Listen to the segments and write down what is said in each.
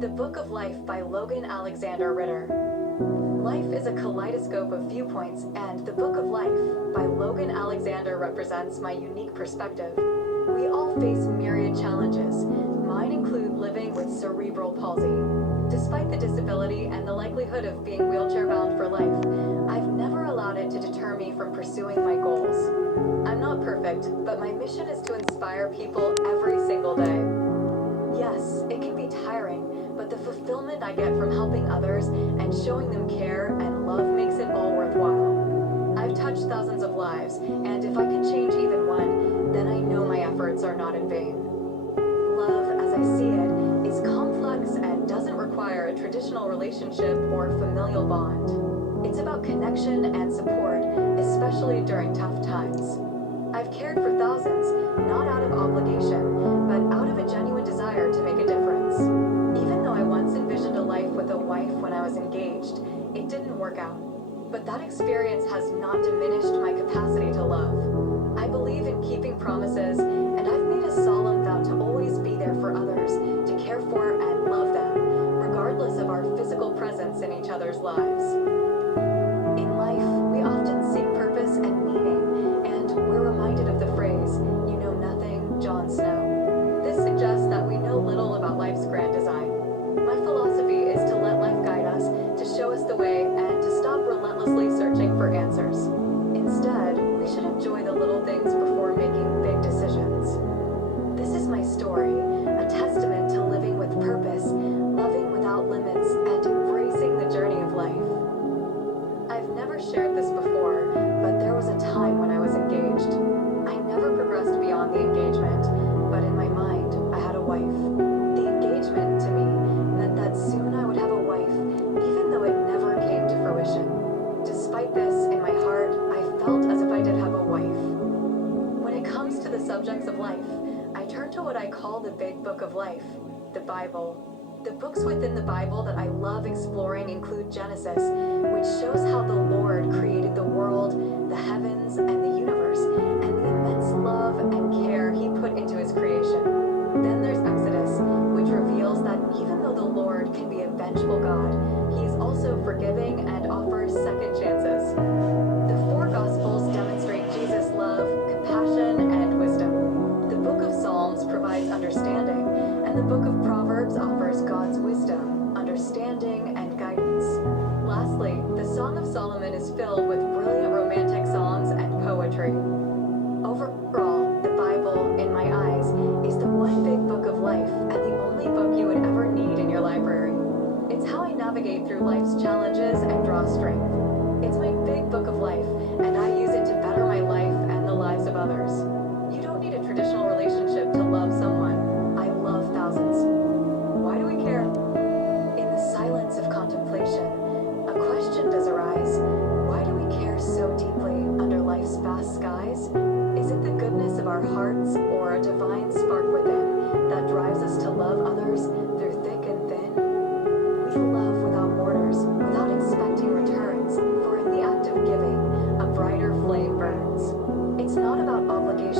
The Book of Life by Logan Alexander Ritter. Life is a kaleidoscope of viewpoints, and the Book of Life by Logan Alexander represents my unique perspective. We all face myriad challenges. Mine include living with cerebral palsy. Despite the disability and the likelihood of being wheelchair-bound for life, I've never allowed it to deter me from pursuing my goals. I'm not perfect, but my mission is to inspire people every single day. Yes, it can be tiring, but the fulfillment I get from helping others and showing them care and love makes it all worthwhile. I've touched thousands of lives, and if I can change even one, then I know my efforts are not in vain. Love, as I see it, is complex and doesn't require a traditional relationship or familial bond. It's about connection and support, especially during tough times. I've cared for thousands, not out of obligation, but out of a genuine desire to make a difference. Even though I once envisioned a life with a wife when I was engaged, it didn't work out. But that experience has not diminished my capacity to love. I believe in keeping promises, and I've made a solemn vow to always be there for others, to care for and love them, regardless of our physical presence in each other's lives. In life, we often seek purpose and meaning, and we're reminded of the phrase, "You know nothing, Jon Snow." This suggests that we know little about life's grand design. My philosophy is to let life guide us, to show us the way, and to stop relentlessly searching for answers. Instead, we should enjoy the little things before making big decisions. This is my story, a testament to living with purpose, loving without limits, and embracing the journey of life. I've never shared this before, but there was a time when I was engaged. I never progressed beyond the engagement, but in my mind, I had a wife. The engagement, to me, meant that soon I would have a wife, even though it never came to fruition. Despite this, in my heart, I felt as if I did have a wife. When it comes to the subjects of life, I turn to what I call the big book of life, the Bible. The books within the Bible that I love exploring include Genesis, which shows how the Lord created the world, the heavens, and the universe, and the immense love and care He put into His creation. Then there's Exodus, which reveals that even though the Lord can be a vengeful God, He is also forgiving and offers second chances. The four Gospels demonstrate Jesus' love, compassion, and wisdom. The Book of Psalms provides understanding, and the Book of Proverbs offers God's wisdom, understanding, and guidance. Lastly, the Song of Solomon is filled with brilliant romantic songs and poetry. Overall, the Bible, in my eyes, is the one big book of life and the only book you would ever need in your library. It's how I navigate through life's challenges and draw strength. It's my big book of life, and I use it to better my life and the lives of others. You don't need a traditional relationship to love someone. I love thousands. Why do we care? In the silence of contemplation, a question does arise. Why do we care so deeply under life's vast skies? Is it the goodness of our hearts or a divine spark within that drives us to love others through thick and thin? We love without borders, without expecting returns, for in the act of giving, a brighter flame burns. It's not about obligation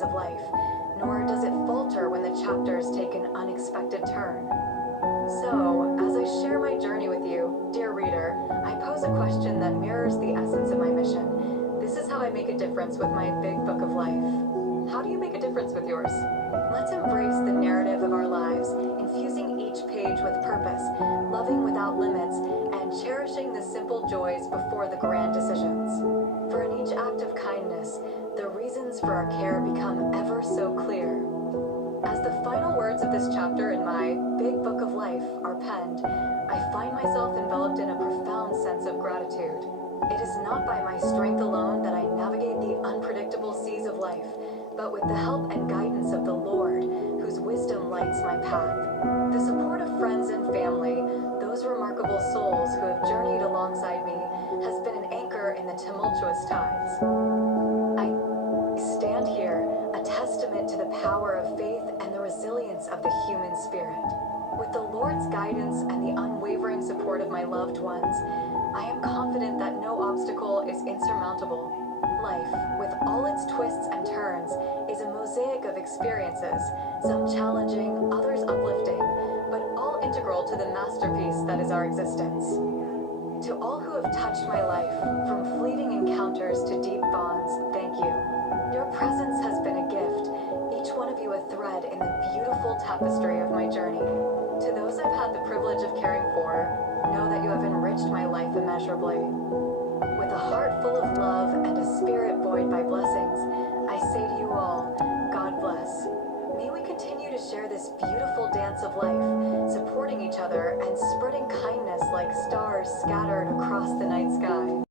lines of life, nor does it falter when the chapters take an unexpected turn. So, as I share my journey with you, dear reader, I pose a question that mirrors the essence of my mission. This is how I make a difference with my big book of life. How do you make a difference with yours? Let's embrace the narrative of our lives, infusing each page with purpose, loving without limits, and cherishing the simple joys before the grand decisions. For in each act of kindness, the reasons for our care become ever so clear. As the final words of this chapter in my big book of life are penned, I find myself enveloped in a profound sense of gratitude. It is not by my strength alone that I navigate the unpredictable seas of life, but with the help and guidance of the Lord, whose wisdom lights my path. The support of friends and family, those remarkable souls who have journeyed alongside me, has been an anchor in the tumultuous tides. I stand here, a testament to the power of faith and the resilience of the human spirit. With the Lord's guidance and the unwavering support of my loved ones, I am confident that no obstacle is insurmountable. Life, with all its twists and turns, is a mosaic of experiences, some challenging, others uplifting, but all integral to the masterpiece that is our existence. To all who have touched my life, from fleeting encounters to deep bonds, thank you. Your presence has been a gift, each one of you a thread in the beautiful tapestry of my journey. To those I've had the privilege of caring for, know that you have enriched my life immeasurably. With a heart full of love and a spirit buoyed by blessings, I say to you all, God bless. May we continue to share this beautiful dance of life, supporting each other and spreading kindness like stars scattered across the night sky.